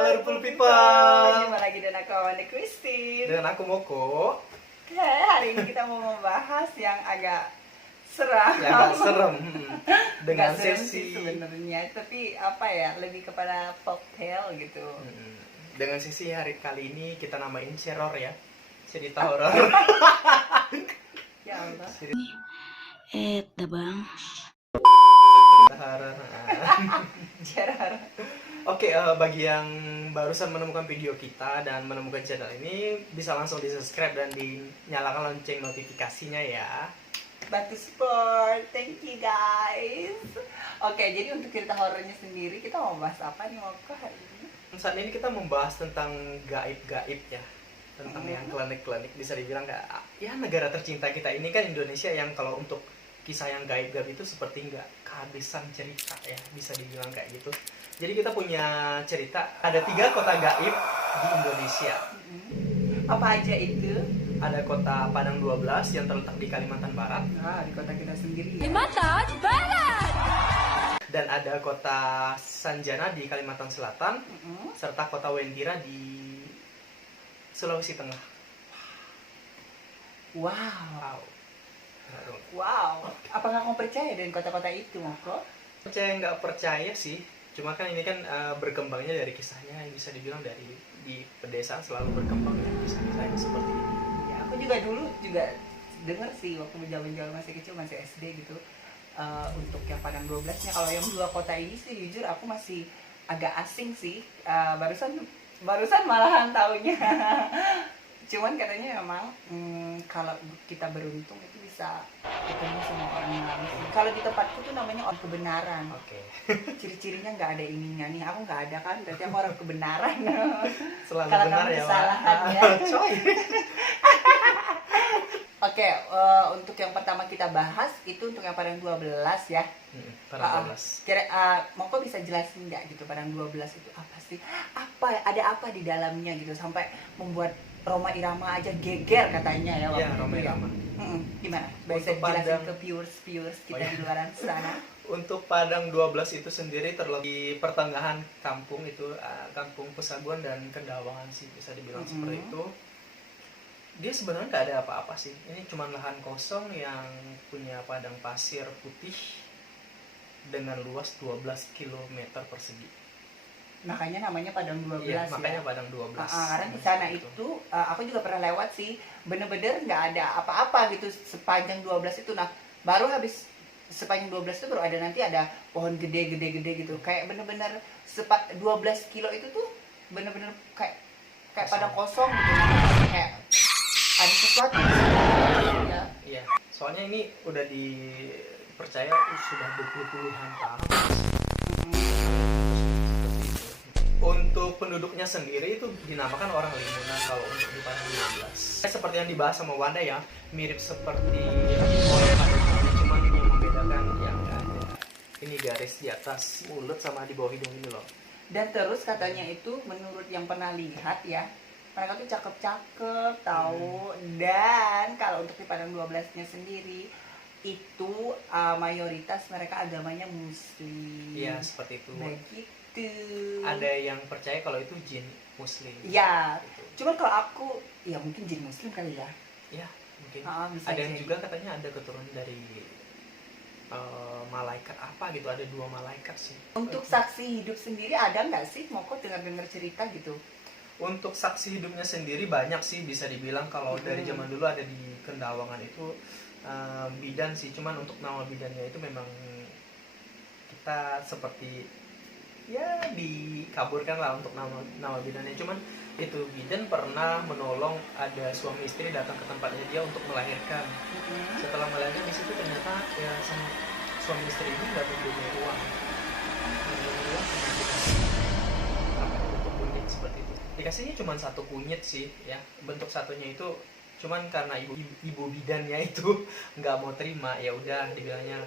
Colorful People. Jumpa lagi dengan aku Wanda Christine. Dengan aku Moko. Hari ini kita mau membahas yang agak seram. Yang agak serem. Dengan Nggak serem sesi sih sebenarnya, tapi apa ya, lebih kepada folktale gitu. Dengan sesi hari kali ini kita namain ceror ya. Cerita horor. Ya Allah. Eta bang. Cerita horor. Ceror. Oke, bagi yang barusan menemukan video kita dan menemukan channel ini, bisa langsung di subscribe dan dinyalakan lonceng notifikasinya ya. Bantu support, thank you guys. Oke, jadi untuk cerita horornya sendiri kita mau bahas apa nih Moko hari ini? Saat ini kita membahas tentang gaib-gaib ya, tentang yang klinik-klinik, bisa dibilang kayak ya negara tercinta kita ini kan Indonesia, yang kalau untuk kisah yang gaib-gaib itu seperti nggak kehabisan cerita ya, bisa dibilang kayak gitu. Jadi kita punya cerita, ada 3 kota gaib di Indonesia. Apa aja itu? Ada kota Padang 12 yang terletak di Kalimantan Barat. Nah, di kota kita sendiri ya. Kalimantan Barat. Dan ada kota Sanjana di Kalimantan Selatan, serta kota Wendira di Sulawesi Tengah. Wow. Wow. Wow. Apakah kamu percaya dengan kota-kota itu, Moko? Percaya nggak percaya sih, cuma kan ini kan berkembangnya dari kisahnya, yang bisa dibilang dari di pedesaan selalu berkembangnya kisah-kisah yang seperti ini. Ya, aku juga dulu dengar sih waktu zaman-zaman masih kecil, masih SD gitu. Untuk yang Padang 12-nya, kalau yang 2 kota ini sih jujur aku masih agak asing sih. Barusan malahan taunya. Cuman katanya memang kalau kita beruntung itu bisa ketemu sama orang lain. Kalau di tempatku tuh namanya orang kebenaran. Oke. Ciri-cirinya nggak ada ininya nih. Aku nggak ada kan, berarti aku orang kebenaran. Selalu Kalau benar kamu ya, kesalahan Wak. ya. Coy. Oke, untuk yang pertama kita bahas itu untuk yang Padang 12 ya. Padang 12. Moko bisa jelasin nggak gitu Padang 12 itu apa sih? Ada apa di dalamnya gitu sampai membuat Roma Irama aja geger katanya ya waktu Iya, itu Roma ya. Irama. Gimana? Bisa Untuk jelasin Padang- ke viewers kita Oh, iya. di luar sana? Untuk Padang 12 itu sendiri terletak di pertengahan kampung itu, kampung Pesaguan dan Kendawangan sih, bisa dibilang seperti itu. Dia sebenarnya nggak ada apa-apa sih. Ini cuma lahan kosong yang punya padang pasir putih dengan luas 12 km persegi. Makanya namanya Padang 12 Iya, ya. makanya Padang 12. Karena di sana itu aku juga pernah lewat sih, bener-bener nggak ada apa-apa gitu sepanjang 12 itu. Nah, baru habis sepanjang 12 itu baru ada nanti ada pohon gede-gede gitu. Kayak bener-bener 12 kilo itu tuh bener-bener kayak padang kosong gitu. Kayak ada sesuatu ya. Iya, soalnya ini udah dipercaya sudah 20-an tahun. Untuk penduduknya sendiri itu dinamakan orang Limunan kalau untuk di Padang 12. Seperti yang dibahas sama Wanda ya, mirip seperti orang Padang, cuman yang membedakan yang ada ini garis di atas mulut sama di bawah hidung ini loh. Dan terus katanya itu menurut yang pernah lihat ya, mereka tuh cakep-cakep tahu. Dan kalau untuk di Padang 12-nya sendiri itu mayoritas mereka agamanya Muslim. Iya, seperti itu. Begitu. Ada yang percaya kalau itu jin Muslim. Ya, Gitu. cuman kalau aku ya mungkin jin Muslim kali ya. Ya, mungkin. Bisa Ada yang jadi. juga katanya ada keturunan dari malaikat apa gitu, ada 2 malaikat sih. Untuk saksi hidup sendiri ada nggak sih? Mau kok dengar cerita gitu. Untuk saksi hidupnya sendiri banyak sih, bisa dibilang kalau dari zaman dulu ada di Kendawangan itu bidan sih, cuman untuk nama bidannya itu memang kita seperti ya dikaburkan lah untuk nama bidannya. Cuman itu bidan pernah menolong ada suami istri datang ke tempatnya dia untuk melahirkan. Setelah melahirkan di situ ternyata ya sama suami istri ini nggak mempunyai uang. Bentuk kunyit seperti itu. Dikasihnya cuma 1 kunyit sih ya. Bentuk satunya itu cuman karena ibu bidannya itu nggak mau terima, ya udah dibilangnya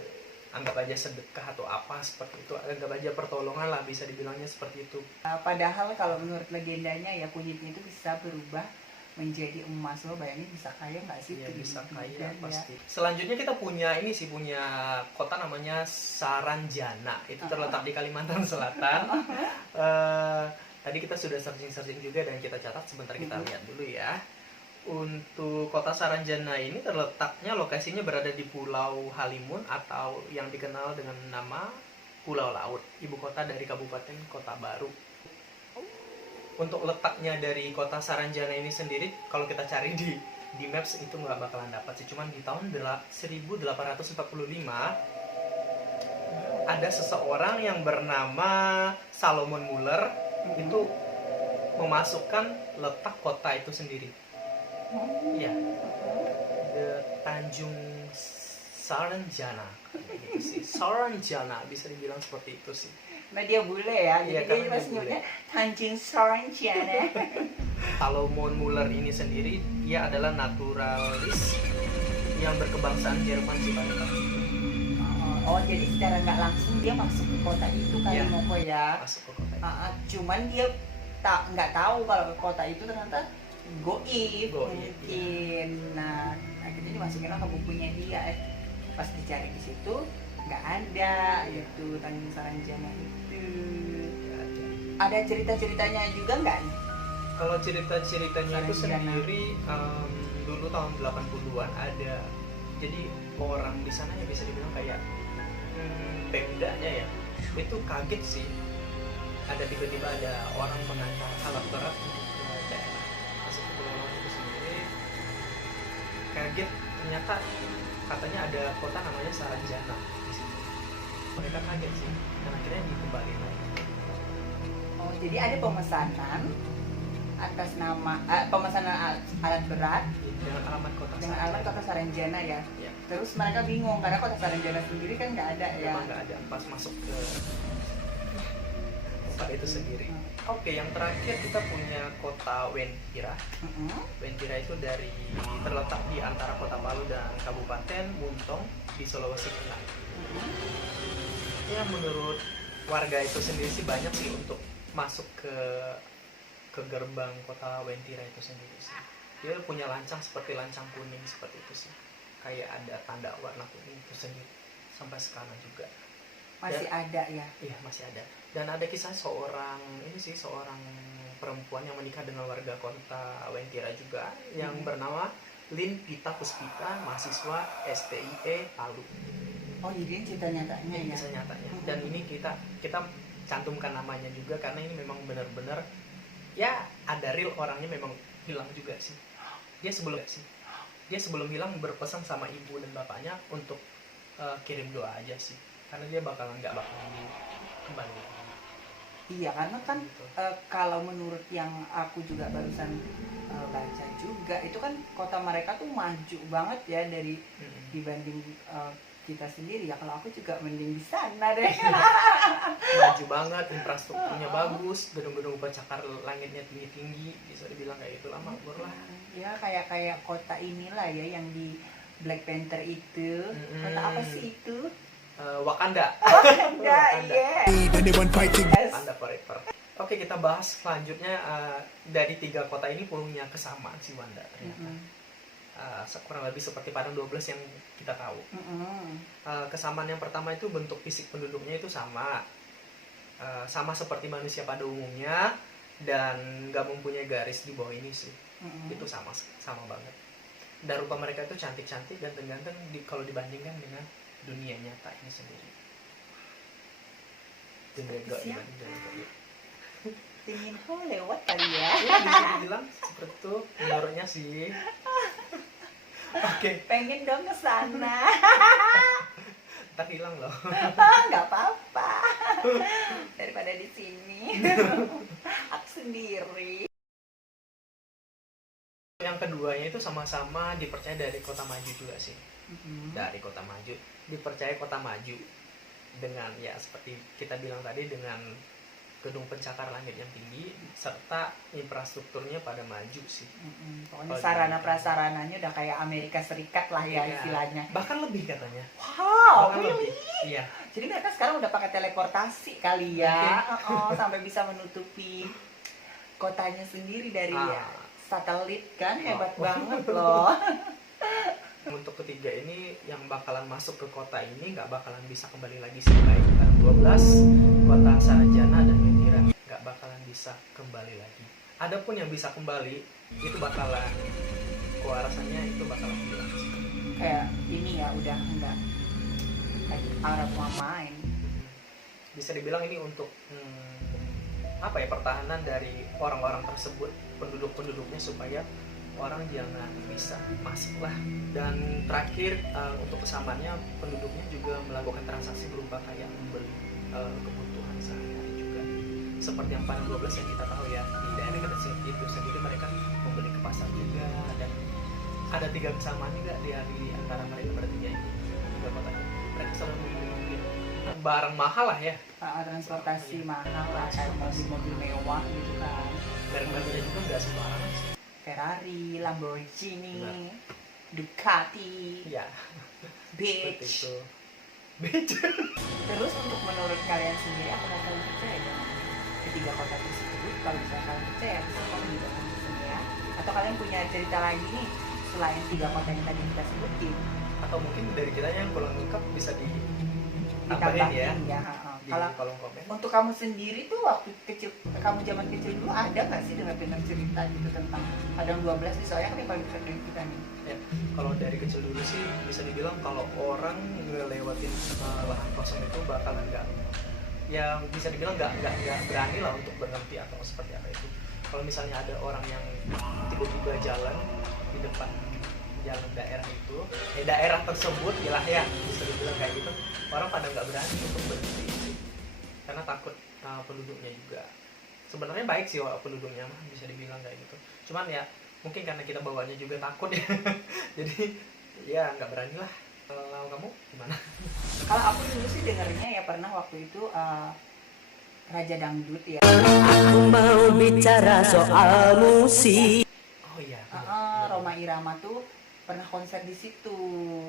anggap aja sedekah atau apa seperti itu, anggap aja pertolongan lah, bisa dibilangnya seperti itu. Padahal kalau menurut legendanya ya kunyitnya itu bisa berubah menjadi emas. Lo bayangin bisa kaya nggak sih? Ya, bisa kaya bidan, pasti. Selanjutnya kita punya ini sih, punya kota namanya Saranjana. Itu terletak di Kalimantan Selatan. Tadi kita sudah searching juga dan kita catat, sebentar kita lihat dulu ya. Untuk kota Saranjana ini terletaknya, lokasinya berada di Pulau Halimun atau yang dikenal dengan nama Pulau Laut, ibu kota dari Kabupaten Kota Baru. Untuk letaknya dari kota Saranjana ini sendiri, kalau kita cari di Maps itu nggak bakalan dapat sih. Cuman di tahun 1845 ada seseorang yang bernama Salomon Muller itu memasukkan letak kota itu sendiri. Iya, the Tanjung Saranjana, gitu sih. Saranjana bisa dibilang seperti itu sih. Nah dia bule ya, Iya, jadi karena dia dia masih bule. nyebutnya Tanjung Saranjana. Salomon Muller ini sendiri dia adalah naturalis yang berkebangsaan Jerman sih Pak. Oh jadi secara nggak langsung dia masuk ke kota itu kali Iya. Moko ya. Masuk ke kota itu. Cuman dia nggak tahu kalau ke kota itu ternyata goib mungkin. Nah akhirnya dimasukin ke bukunya dia. Pas dicari di situ nggak ada itu Tanjung Saranjana itu. Ada cerita-ceritanya juga nggak nih? Kalau cerita-ceritanya itu Saranjana. sendiri dulu tahun 80-an ada, jadi orang di sana ya bisa dibilang kayak pemdanya ya, itu kaget sih, ada tiba-tiba ada orang mengantar alat berat untuk ke daerah masuk ke Pulau itu sendiri. Kaget, ternyata katanya ada kota namanya Saranjana di situ. Mereka kaget sih, dan akhirnya dikembalikan lagi. Oh jadi ada pemesanan atas nama pemesanan alat berat Dengan alamat kota dengan alamat kota Saranjana ya. Ya. Terus mereka bingung karena kota Saranjana sendiri kan nggak ada ya. Memang nggak ada pas masuk ke tempat itu sendiri. Oke, yang terakhir kita punya kota Wentira. Wentira itu terletak di antara kota Palu dan Kabupaten Muntong di Sulawesi Tengah. Ya menurut warga itu sendiri sih banyak sih untuk masuk ke gerbang kota Wentira itu sendiri sih. Dia punya lancang seperti lancang kuning seperti itu sih. Kayak ada tanda warna kuning itu sendiri sampai sekarang juga. Masih ada ya. Iya, masih ada. Dan ada kisah seorang perempuan yang menikah dengan warga kota Wentira juga yang bernama Lin Pita Puspita, mahasiswa STIE Palu. Oh jadi ini cerita nyatanya Ini ya. kisah nyatanya. Dan ini kita cantumkan namanya juga karena ini memang benar-benar ya ada real orangnya memang hilang juga sih. Dia sebelum hilang berpesan sama ibu dan bapaknya untuk kirim doa aja sih. Karena dia nggak bakalan kembali. Iya karena kan Gitu. kalau menurut yang aku juga barusan baca juga itu kan kota mereka tuh maju banget ya dari dibanding kita sendiri ya. Kalau aku juga mending di sana deh. Maju banget, infrastrukturnya bagus, gedung-gedung pencakar langitnya tinggi-tinggi, bisa dibilang kayak itulah makmur lah. Ya kayak kota inilah ya yang di Black Panther itu. Kota apa sih itu? Wakanda. Enggak, iya. Wakanda forever. Oke, kita bahas selanjutnya. Dari 3 kota ini punya kesamaan sih Wanda ternyata. Kurang lebih seperti Padang 12 yang kita tahu. Kesamaan yang pertama itu bentuk fisik penduduknya itu sama seperti manusia pada umumnya dan nggak mempunyai garis di bawah ini sih. Itu sama banget. Dan rupa mereka itu cantik-cantik dan ganteng kalau dibandingkan dengan dunia nyata ini sendiri. Dingin lewat kali ya. Ya, bisa dibilang seperti itu menurutnya sih. Oke, Pengen dong ke sana. ntar hilang loh. Nggak apa-apa. Daripada di sini. Aku sendiri. Yang keduanya itu sama-sama dipercaya dari kota maju juga sih. Dari kota maju, dipercaya kota maju dengan ya seperti kita bilang tadi, dengan gedung pencakar langit yang tinggi serta infrastrukturnya pada maju sih. Pokoknya sarana prasarananya udah kayak Amerika Serikat lah ya Iya. istilahnya. Bahkan lebih katanya. Wow, Bahkan really? lebih. Iya. Jadi mereka sekarang udah pakai teleportasi kali ya. Sampai bisa menutupi kotanya sendiri dari satelit kan, hebat banget loh. Untuk ketiga ini yang bakalan masuk ke kota ini nggak bakalan bisa kembali lagi sih, kayak Padang 12, kota Saranjana dan Wentira nggak bakalan bisa kembali lagi. Adapun yang bisa kembali itu bakalan, gua rasanya itu bakalan hilang sih. Kayak ini ya udah enggak lagi out of my mind. Bisa dibilang ini untuk apa ya, pertahanan dari orang-orang tersebut, penduduknya, supaya orang jangan bisa masuk lah. Dan terakhir untuk kesamaannya, penduduknya juga melakukan transaksi berupa kayak membeli kebutuhan sehari-hari juga, seperti yang Padang 12 yang kita tahu ya, di daerah itu sendiri mereka membeli ke pasar juga. Dan ada 3 kesamaan juga di antara mereka bertiga itu, 3 kota. Mereka selalu membeli barang mahal lah ya, Transportasi mahal lah, kayak mobil-mobil mewah gitu kan, mereka juga nggak sembarangan sih. Ferrari, Lamborghini, Benar. Ducati, Ya, seperti Beach. itu. Beach. Terus untuk menurut kalian sendiri, apakah kalian percaya dengan ketiga kota tersebut? Kalau misalnya kalian percaya, bisa kalian juga konsisten ya. Atau kalian punya cerita lagi nih selain 3 kota yang tadi kita sebutin? Atau mungkin dari kita yang kurang lengkap bisa ditambahin Ditambahin ya, ya. Ha-ha. di Kalau kolom komen. untuk kamu sendiri tuh waktu kecil, kamu zaman kecil dulu ada nggak sih dengar cerita gitu tentang Padang 12 nih? Soalnya kan yang paling dekat dengan kita nih. Ya, kalau dari kecil dulu sih bisa dibilang kalau orang ngelewatin lahan kosong itu bakalan nggak, ya bisa dibilang nggak berani lah untuk berhenti atau seperti apa itu. Kalau misalnya ada orang yang tiba-tiba jalan di depan jalan daerah itu, daerah tersebut ya ya, bisa dibilang kayak gitu, orang pada nggak berani untuk berhenti sih, karena takut penduduknya juga. Sebenarnya baik sih penduduknya mah, bisa dibilang kayak gitu. Cuman ya mungkin karena kita bawanya juga takut ya, jadi ya nggak berani lah. Kalau kamu gimana? Kalau aku dulu sih dengarnya ya pernah waktu itu Raja Dangdut ya. Aku mau bicara soal musik. Oh iya. Roma Irama tuh pernah konser di situ.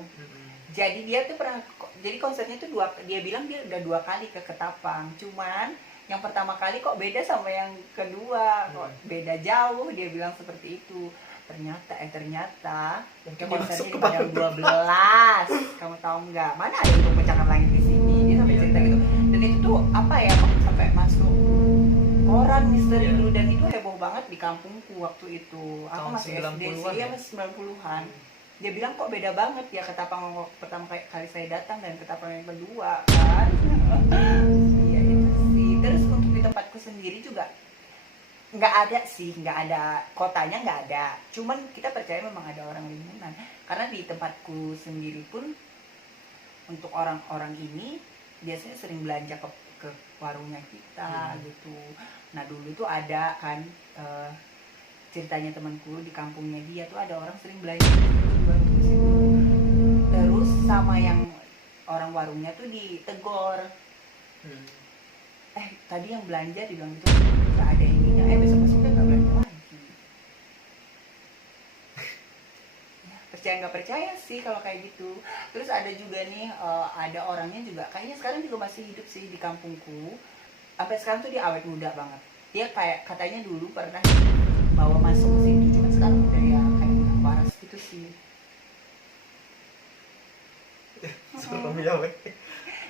Mm-mm. Jadi dia tuh pernah, jadi konsernya tuh dia bilang dia udah 2 kali ke Ketapang. Cuman yang pertama kali kok beda sama yang kedua, kok beda jauh, dia bilang seperti itu. Ternyata Mungkin konsernya masuk di ke Padang Padang 12. Kamu tahu nggak? Mana ada yang pecahkan langit di sini? Dia sampai cerita gitu. Dan itu tuh apa ya? Sampai masuk koran misteri Iya. dulu, dan itu heboh banget di kampungku waktu itu. Aku Tahun masih SD 90-an sih, ya ya? masih 90-an. Dia bilang kok beda banget ya Ketapang waktu pertama kali saya datang dan Ketapang yang kedua kan. Iya itu sih. Terus untuk di tempatku sendiri juga nggak ada sih, nggak ada, kotanya nggak ada. Cuman kita percaya memang ada orang Limunan. Karena di tempatku sendiri pun untuk orang-orang ini biasanya sering belanja ke warungnya kita gitu. Nah dulu tuh ada kan ceritanya temanku di kampungnya dia tuh ada orang sering belanja di warung di situ. Terus sama yang orang warungnya tuh ditegor, tadi yang belanja dibilang gitu nggak ada ininya, besok-besoknya nggak belanja lagi. Ya, percaya nggak percaya sih kalau kayak gitu. Terus ada juga nih ada orangnya juga kayaknya sekarang juga masih hidup sih di kampungku, sampai sekarang tuh dia awet muda banget. Dia kayak katanya dulu pernah bawa masuk ke situ, cuman sekarang udah ya kayak udah waras gitu sih. Serem ya, weh.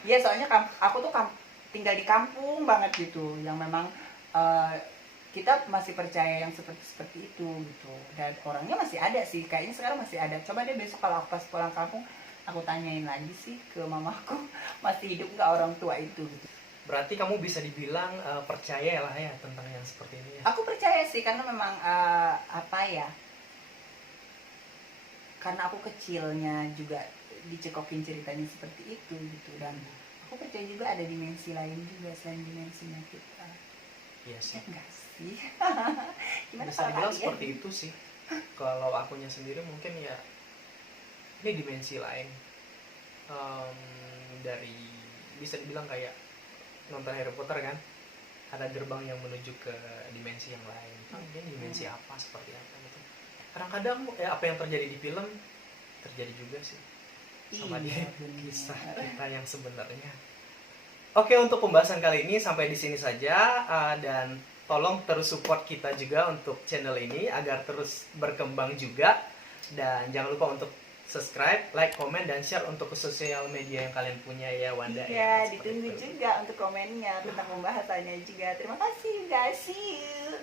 Iya soalnya aku tuh tinggal di kampung banget gitu, yang memang kita masih percaya yang seperti itu gitu. Dan orangnya masih ada sih, kayaknya sekarang masih ada. Coba deh besok kalau aku pas pulang kampung, aku tanyain lagi sih ke mamaku, masih hidup nggak orang tua itu gitu. Berarti kamu bisa dibilang percaya lah ya tentang yang seperti ini ya. Aku percaya sih karena memang apa ya, karena aku kecilnya juga dicekokin ceritanya seperti itu gitu. Dan aku percaya juga ada dimensi lain juga selain dimensinya kita. Iya sih. Ya enggak sih? Gimana Bisa kalau dibilang kalian? seperti itu sih. Kalau akunya sendiri mungkin ya ini dimensi lain. Dari bisa dibilang kayak nonton Harry Potter kan, ada gerbang yang menuju ke dimensi yang lain. Mungkin dimensi apa, seperti apa gitu. Kadang-kadang apa yang terjadi di film terjadi juga sih sama Iya, dia benar. kisah kita yang sebenarnya. Oke, untuk pembahasan kali ini sampai di sini saja, dan tolong terus support kita juga untuk channel ini agar terus berkembang juga, dan jangan lupa untuk subscribe, like, komen, dan share untuk ke sosial media yang kalian punya ya Wanda. Iya, Seperti ditunggu itu. juga untuk komennya tentang pembahasannya juga. Terima kasih guys, see you.